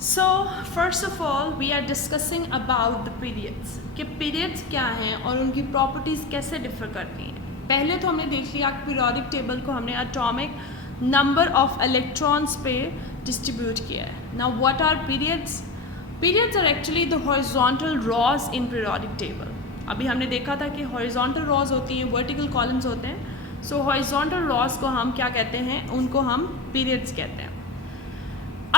So first of all we are discussing about the periods कि periods क्या हैं और उनकी प्रॉपर्टीज़ कैसे डिफर करती हैं। पहले तो हमने देख लिया पीरियोडिक टेबल को हमने एटॉमिक नंबर ऑफ इलेक्ट्रॉन्स पे डिस्ट्रीब्यूट किया है। Now what are periods? Periods are actually the horizontal rows in periodic table. अभी हमने देखा था कि हॉरिजॉन्टल रॉज होती हैं, वर्टिकल कॉलम्स होते हैं। सो हॉरिजॉन्टल रॉज को हम क्या कहते हैं? उनको हम पीरियड्स कहते हैं।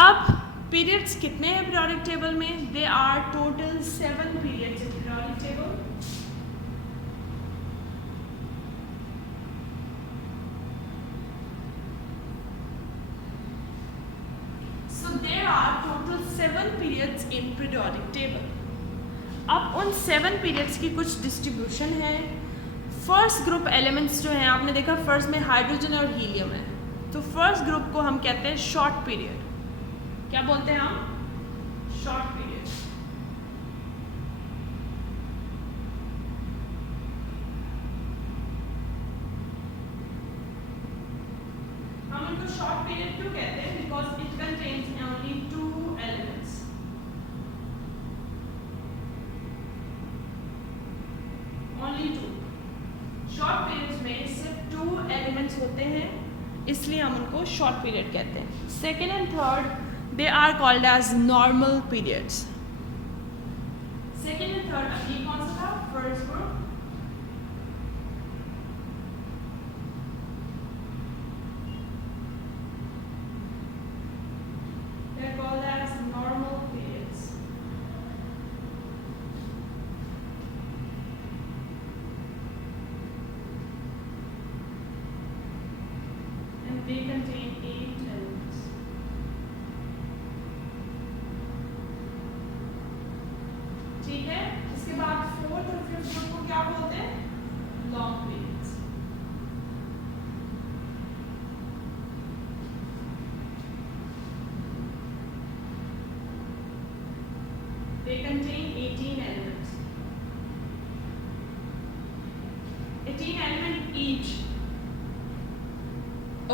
अब पीरियड्स कितने हैं पीरियोडिक टेबल में? They are total 7 periods in periodic table. So there are total 7 periods in periodic table. अब उन 7 पीरियड्स की कुछ डिस्ट्रीब्यूशन है। फर्स्ट ग्रुप एलिमेंट्स जो हैं, आपने देखा फर्स्ट में हाइड्रोजन और हीलियम है, तो फर्स्ट ग्रुप को हम कहते हैं शॉर्ट पीरियड। क्या बोलते हैं हम? Short period. हम इनको शॉर्ट पीरियड क्यों कहते हैं? Because it contains only 2 elements. Only 2। Short periods में सिर्फ 2 एलिमेंट्स होते हैं, इसलिए हम उनको शॉर्ट पीरियड कहते हैं। Second and third they are called as normal periods. Second and third, अब ये कौन सा था? First group, they are called as normal periods. And they contain 8 elements. ठीक है, इसके बाद फोर्थ और फिफ्थ ग्रुप को क्या बोलते हैं? Long periods. They contain 18 elements. 18 element each.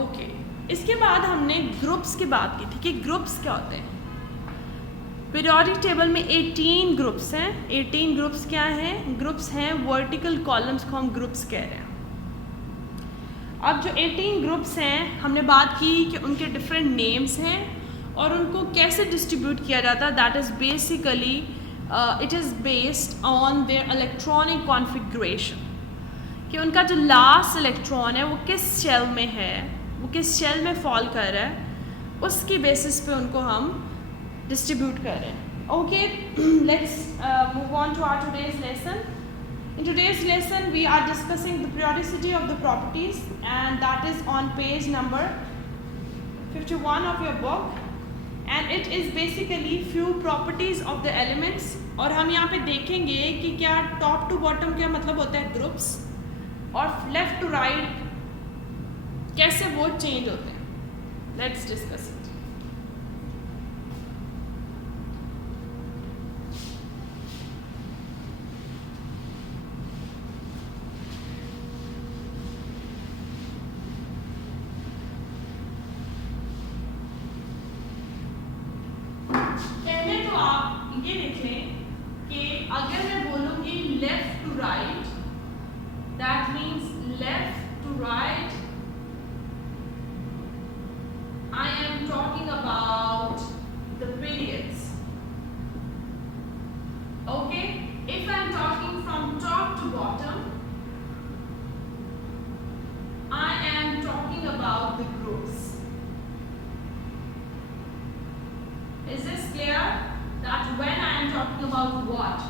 Okay, इसके बाद हमने ग्रुप्स की बात की थी कि ग्रुप्स क्या होते हैं। पीरियोडिक टेबल में 18 ग्रुप्स हैं। 18 ग्रुप्स क्या हैं? ग्रुप्स हैं वर्टिकल कॉलम्स को हम ग्रुप्स कह रहे हैं। अब जो 18 ग्रुप्स हैं, हमने बात की कि उनके डिफरेंट नेम्स हैं और उनको कैसे डिस्ट्रीब्यूट किया जाता है। That is basically it is based on their electronic configuration, कि उनका जो लास्ट इलेक्ट्रॉन है वो किस शेल में है, वो किस शेल में फॉल कर रहा है, उसकी बेसिस पे उनको हम डिस्ट्रीब्यूट कर रहे हैं। Okay, let's move on to our today's lesson. In today's lesson we are discussing the periodicity of the properties, and that is on page number 51 of your book, and it is basically few properties of the elements। और हम यहाँ पे देखेंगे कि क्या top to bottom क्या मतलब होता है ग्रुप्स, और लेफ्ट टू राइट कैसे वो चेंज होते हैं। Let's discuss it. पहले तो आप ये देख लें कि अगर मैं बोलूँगी left to right, that means left to right I am talking about the periods. Okay, if I am talking from top to bottom, I am talking about the groups. Is this clear? That when I am talking about what?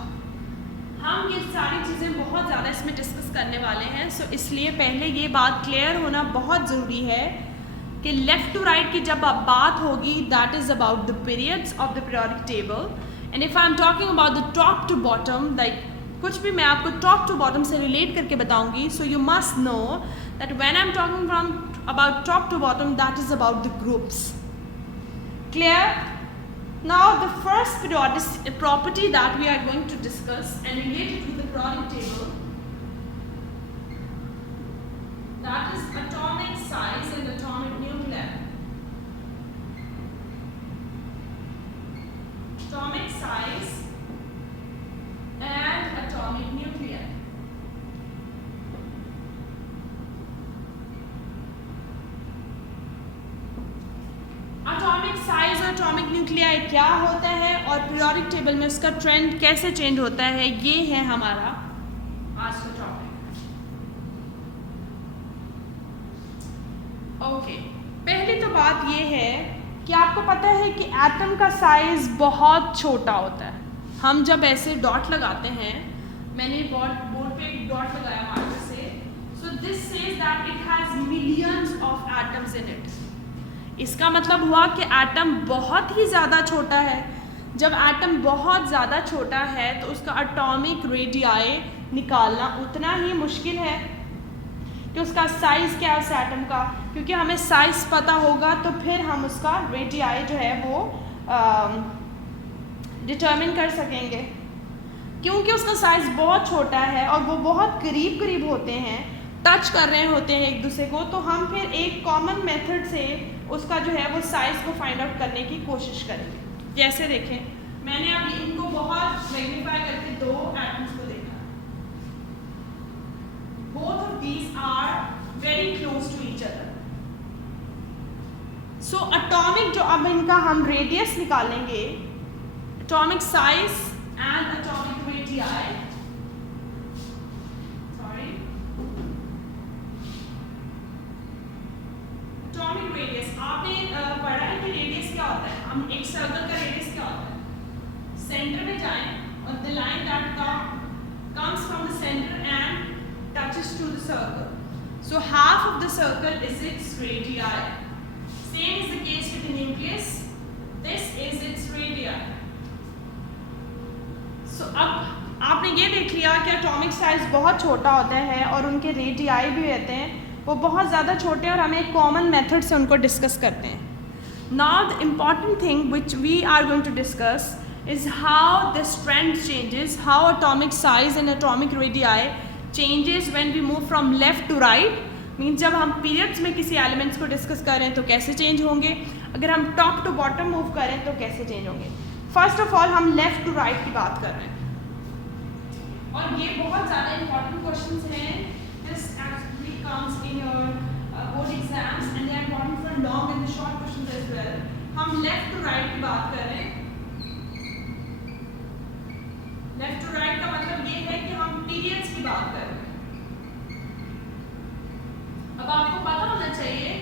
हम ये सारी चीज़ें बहुत ज़्यादा इसमें discuss करने वाले हैं, सो इसलिए पहले ये बात क्लियर होना बहुत ज़रूरी है कि लेफ्ट टू राइट की जब आप बात होगी, that is about the periods of the periodic table. And if I am talking about the top to bottom, like कुछ भी मैं आपको टॉप टू बॉटम से रिलेट करके बताऊंगी, so you must know that when I am talking from about top to bottom, that is about the groups. Clear? Now the first periodic property that we are going to discuss and related to the periodic table, that is atomic size and atomic nuclei. Nuclei क्या होता है और periodic table में उसका trend कैसे change होता है, ये है हमारा आज का टॉपिक। ओके, पहली तो बात ये है कि आपको पता है कि एटम का साइज बहुत छोटा होता है। हम जब ऐसे डॉट लगाते हैं, मैंने बोर्ड पे एक डॉट लगाया मार्कर से, so this says that it has millions of atoms in it. इसका मतलब हुआ कि एटम बहुत ही ज़्यादा छोटा है। जब एटम बहुत ज़्यादा छोटा है तो उसका एटॉमिक रेडियाई निकालना उतना ही मुश्किल है कि उसका साइज़ क्या है उस एटम का, क्योंकि हमें साइज़ पता होगा तो फिर हम उसका रेडियाई जो है वो डिटर्मिन कर सकेंगे। क्योंकि उसका साइज़ बहुत छोटा है और वो बहुत करीब करीब होते हैं, टच कर रहे होते हैं एक दूसरे को, तो हम फिर एक कॉमन मेथड से उसका जो है वो साइज़ को फाइंड आउट करने की कोशिश करेंगे। जैसे देखें, मैंने अब इनको बहुत मैग्नीफाई करके दो एटम्स को देखा। Both of these are very close to each other. So atomic जो अब इनका हम रेडियस निकालेंगे, atomic size and atomic radii, atomic radius आपने पढ़ा है कि रेडियस क्या होता है। हम एक सर्कल का रेडियस क्या होता है, सेंटर में जाएं और the line that comes from the centre and touches to the circle, so half of the circle is its radii. Same is the case with the nucleus, this is its radii. So अब आपने ये देख लिया कि atomic size बहुत छोटा होता है और उनके रेडियाई भी रहते हैं वो बहुत ज़्यादा छोटे, और हमें एक कॉमन मेथड से उनको डिस्कस करते हैं। Now the important thing which we are going to discuss is how this trend changes, how atomic size and atomic radii changes when we move from left to right. Means जब हम periods में किसी elements को discuss करें तो कैसे change होंगे, अगर हम टॉप टू बॉटम मूव करें तो कैसे चेंज होंगे। फर्स्ट ऑफ ऑल हम लेफ्ट टू राइट की बात कर रहे हैं और ये बहुत ज़्यादा इंपॉर्टेंट क्वेश्चंस हैं। This actually comes in your board exams and they are important for long and short questions as well. हम लेफ्ट टू राइट की बात कर रहे हैं। लेफ्ट टू राइट का मतलब ये है कि हम पीरियड्स की बात कर रहे हैं। अब आपको पता होना चाहिए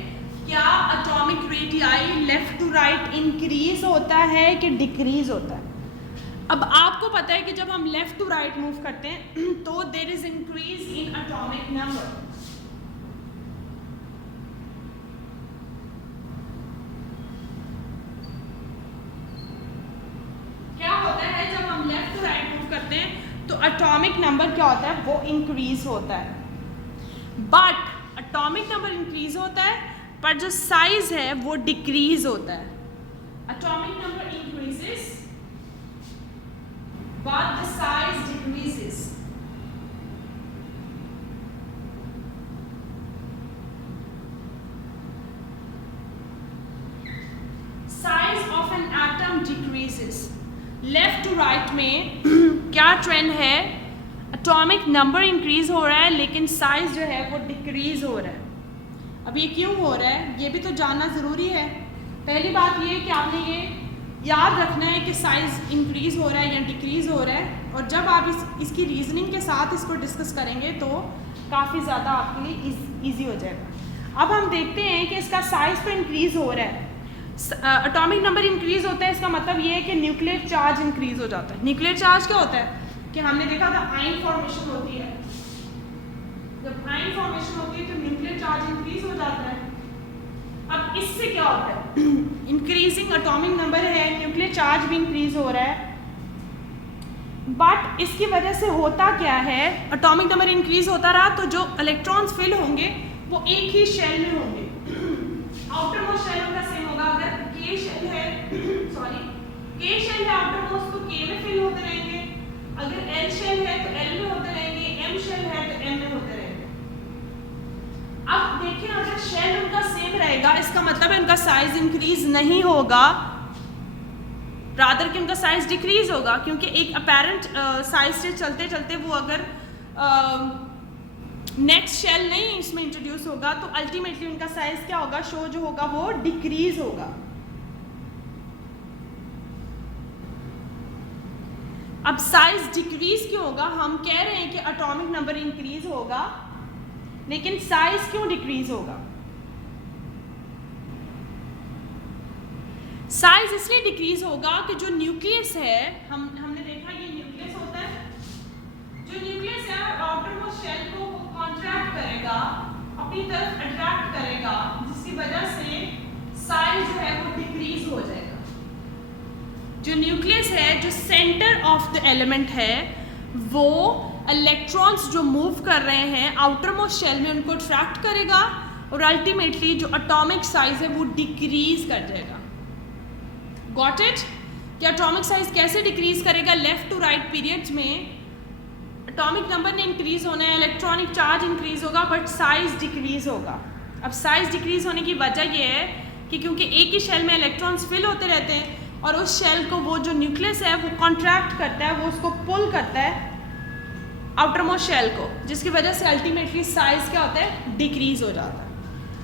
क्या atomic radii left to right increase होता है कि डिक्रीज होता है। अब आपको पता है कि जब हम लेफ्ट टू राइट मूव करते हैं तो there is increase in atomic number. क्या होता है जब हम लेफ्ट टू राइट मूव करते हैं तो एटॉमिक नंबर क्या होता है, वो इंक्रीज होता है। बट एटॉमिक नंबर इंक्रीज होता है पर जो साइज है वो डिक्रीज होता है। Atomic number increases but the size decreases. Size of an atom decreases. Left to right में क्या ट्रेंड है, एटॉमिक नंबर इंक्रीज हो रहा है लेकिन साइज जो है वो डिक्रीज हो रहा है। अब ये क्यों हो रहा है ये भी तो जानना ज़रूरी है। पहली बात ये कि आपने ये याद रखना है कि साइज़ इंक्रीज़ हो रहा है या डिक्रीज़ हो रहा है, और जब आप इसकी रीजनिंग के साथ इसको डिस्कस करेंगे तो काफ़ी ज़्यादा आपके लिए ईजी हो जाएगा। अब हम देखते हैं कि इसका साइज़ तो इंक्रीज़ हो रहा है, एटॉमिक नंबर इंक्रीज़ होता है, इसका मतलब ये है कि न्यूक्लियर चार्ज इंक्रीज़ हो जाता है। न्यूक्लियर चार्ज क्या होता है कि हमने देखा था आयन फॉर्मेशन होती है। जब आयन फॉर्मेशन होती है तो न्यूक्लियर चार्ज इंक्रीज़ हो जाता है। अब इससे क्या होता है, इंक्रीजिंग एटॉमिक नंबर है, न्यूक्लियर चार्ज भी इंक्रीज हो रहा है, बट इसकी वजह से होता क्या है, एटॉमिक नंबर इंक्रीज होता रहा तो जो इलेक्ट्रॉन्स फिल होंगे वो एक ही शेल में होंगे। आउटर मोस्ट शेल उनका सेम होगा। अगर के शेल है के शेल है आउटर मोस्ट तो के में फिल होते रहेंगे, अगर एल शेल है तो एल में होते रहेंगे, एम शेल है तो एम में होते रहेंगे। अब देखिए अगर शेल उनका सेम रहेगा इसका मतलब है उनका साइज इंक्रीज नहीं होगा, रादर कि उनका साइज डिक्रीज होगा, क्योंकि एक अपेरेंट साइज से चलते चलते वो अगर नेक्स्ट शेल नहीं इसमें इंट्रोड्यूस होगा तो अल्टीमेटली उनका साइज क्या होगा, शो जो होगा वो डिक्रीज होगा। अब साइज डिक्रीज क्यों होगा? हम कह रहे हैं कि एटॉमिक नंबर इंक्रीज होगा, लेकिन साइज क्यों डिक्रीज होगा? साइज इसलिए डिक्रीज होगा कि जो न्यूक्लियस है, हमने देखा ये न्यूक्लियस होता है, जो न्यूक्लियस है आउटर मोस्ट शेल को कॉन्ट्रैक्ट करेगा, अपनी तरफ अट्रैक्ट करेगा, जिसकी वजह से साइज जो है वो डिक्रीज हो जाएगा। जो न्यूक्लियस है, जो सेंटर ऑफ द एलिमेंट है, वो इलेक्ट्रॉन्स जो मूव कर रहे हैं आउटर मोस्ट शेल में उनको अट्रैक्ट करेगा और अल्टीमेटली जो एटॉमिक साइज है वो डिक्रीज कर जाएगा। Got it? कि एटॉमिक साइज कैसे डिक्रीज करेगा? लेफ्ट टू राइट पीरियड्स में एटॉमिक नंबर ने इंक्रीज होना है, इलेक्ट्रॉनिक चार्ज इंक्रीज होगा, बट साइज डिक्रीज होगा। अब साइज डिक्रीज होने की वजह यह है कि क्योंकि एक ही शेल में इलेक्ट्रॉन्स फिल होते रहते हैं और उस शेल को वो जो न्यूक्लियस है वो कॉन्ट्रैक्ट करता है, वो उसको पुल करता है आउटर मोस्ट शेल को, जिसकी वजह से अल्टीमेटली साइज क्या होता है? डिक्रीज हो जाता है।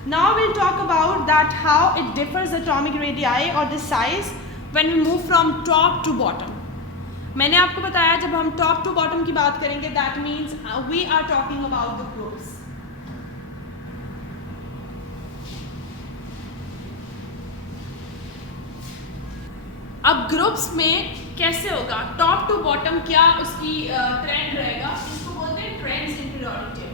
Now we'll talk about that how it differs atomic radii or the size when we move from top to bottom. मैंने आपको बताया जब हम top to bottom की बात करेंगे that means we are talking about the groups. अब groups में कैसे होगा? टॉप टू बॉटम क्या उसकी ट्रेंड रहेगा? इसको बोलते हैं trends in periodic table.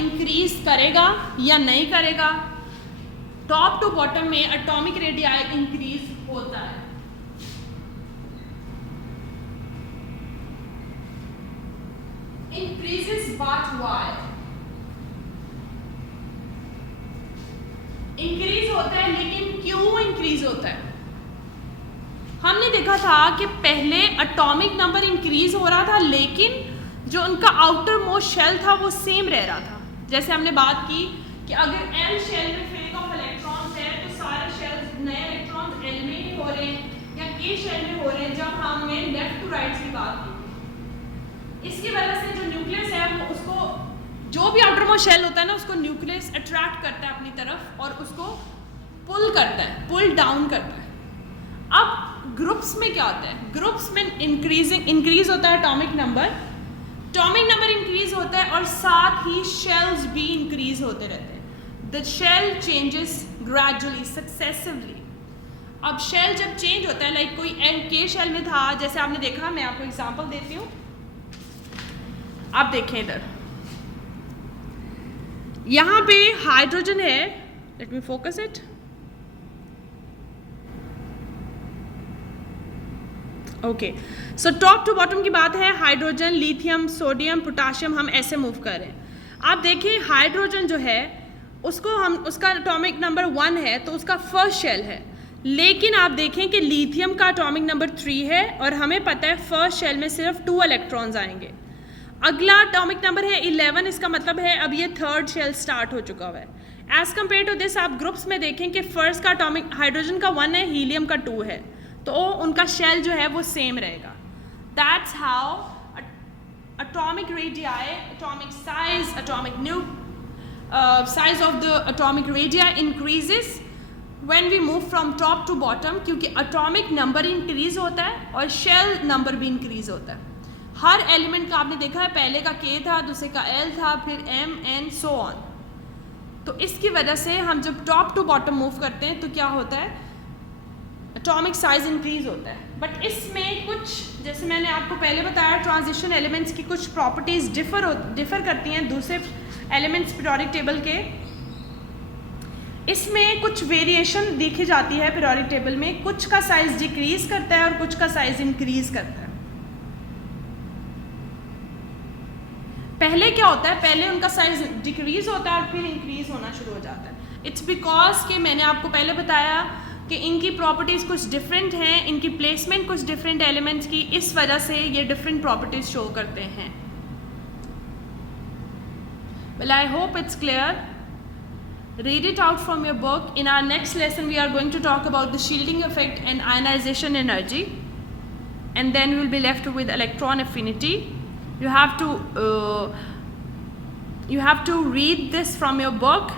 Increase करेगा या नहीं करेगा? टॉप टू बॉटम में एटॉमिक रेडियाई इंक्रीज होता है। Increases but why? इंक्रीज होता है, लेकिन क्यों इंक्रीज होता है? हमने देखा था कि पहले एटॉमिक नंबर इंक्रीज हो रहा था, लेकिन जो उनका आउटर मोस्ट शेल था वो सेम रह रहा था। जैसे हमने बात की कि अगर एल शेल में फिलिंग ऑफ इलेक्ट्रॉन्स है तो सारे शेल्स नए इलेक्ट्रॉन्स एल में ही हो रहे हैं या के शेल में हो रहे हैं, जब हमने लेफ्ट टू राइट की बात की। इसकी वजह से जो न्यूक्लियस है वो उसको, जो भी आउटर मोस्ट शेल होता है ना, उसको न्यूक्लियस अट्रैक्ट करता है अपनी तरफ और उसको पुल करता है, पुल डाउन करता है। अब ग्रुप्स में क्या होता है? ग्रुप्स में इंक्रीज होता है atomic number, atomic number increase होता है और साथ ही शेल्स भी इंक्रीज होते रहते हैं। The shell changes gradually successively. अब शेल जब चेंज होता है, लाइक कोई एल के शेल में था, जैसे आपने देखा, मैं आपको एग्जांपल देती हूँ, आप देखें इधर, यहाँ पे हाइड्रोजन है, let me focus it, okay. So top to bottom की बात है, हाइड्रोजन, लिथियम, सोडियम, पोटाशियम, हम ऐसे मूव कर रहे हैं। आप देखिए हाइड्रोजन जो है उसको हम, उसका एटॉमिक नंबर 1 है तो उसका फर्स्ट शेल है, लेकिन आप देखें कि लिथियम का एटॉमिक नंबर 3 है और हमें पता है फर्स्ट शेल में सिर्फ 2 इलेक्ट्रॉन्स आएंगे। अगला एटॉमिक नंबर है 11, इसका मतलब है अब ये थर्ड शेल स्टार्ट हो चुका हुआ है। एज कम्पेयर टू दिस आप ग्रुप्स में देखें कि फर्स्ट का एटॉमिक, हाइड्रोजन का 1 है, हीलियम का 2 है, तो उनका शेल जो है वो सेम रहेगा। That's how atomic radii, atomic size, atomic size of the atomic radii increases when we move from top to bottom, क्योंकि एटॉमिक नंबर इंक्रीज होता है और शेल नंबर भी इंक्रीज होता है। हर एलिमेंट का आपने देखा है, पहले का K था, दूसरे का L था, फिर M, N, so on। तो इसकी वजह से हम जब टॉप टू बॉटम मूव करते हैं तो क्या होता है, एटॉमिक साइज इंक्रीज होता है। बट इसमें कुछ, जैसे मैंने आपको पहले बताया, ट्रांजिशन एलिमेंट्स की कुछ प्रॉपर्टीज डिफर करती हैं दूसरे एलिमेंट्स पीरियोडिक टेबल के। इसमें कुछ वेरिएशन देखी जाती है पीरियोडिक टेबल में, कुछ का साइज डिक्रीज करता है और कुछ का साइज इंक्रीज करता है। पहले क्या होता है, पहले उनका साइज डिक्रीज होता है और फिर इंक्रीज होना शुरू हो जाता है। इट्स बिकॉज कि मैंने आपको पहले बताया कि इनकी प्रॉपर्टीज़ कुछ डिफरेंट हैं, इनकी प्लेसमेंट कुछ डिफरेंट एलिमेंट्स की, इस वजह से ये डिफरेंट प्रॉपर्टीज़ शो करते हैं। Well, I hope it's clear. Read it out from your book. In our next lesson, we are going to talk about the shielding effect and ionization energy. And then we will be left with electron affinity. You have to read this from your book.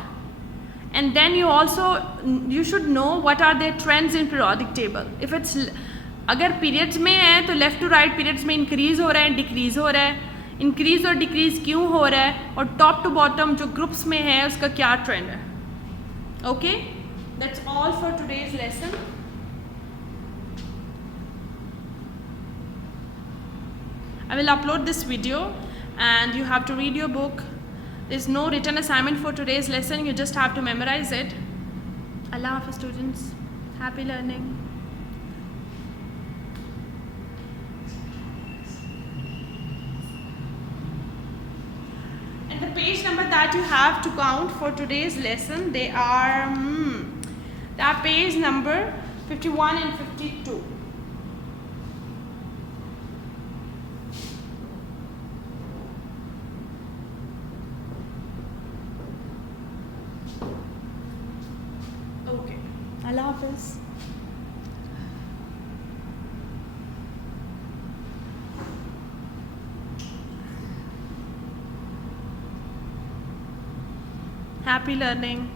And then you should know what are the trends in periodic table. If it's अगर periods में है तो left to right periods में increase हो रहा है, decrease हो रहा है, increase और decrease क्यों हो रहा है, और top to bottom जो groups में है उसका क्या trend है. Okay, that's all for today's lesson. I will upload this video and you have to read your book. There's no written assignment for today's lesson, you just have to memorize it. Allah Hafiz students, happy learning. And the page number that you have to count for today's lesson, they are page number 51 and 52. Okay, Allah Hafiz. Happy learning.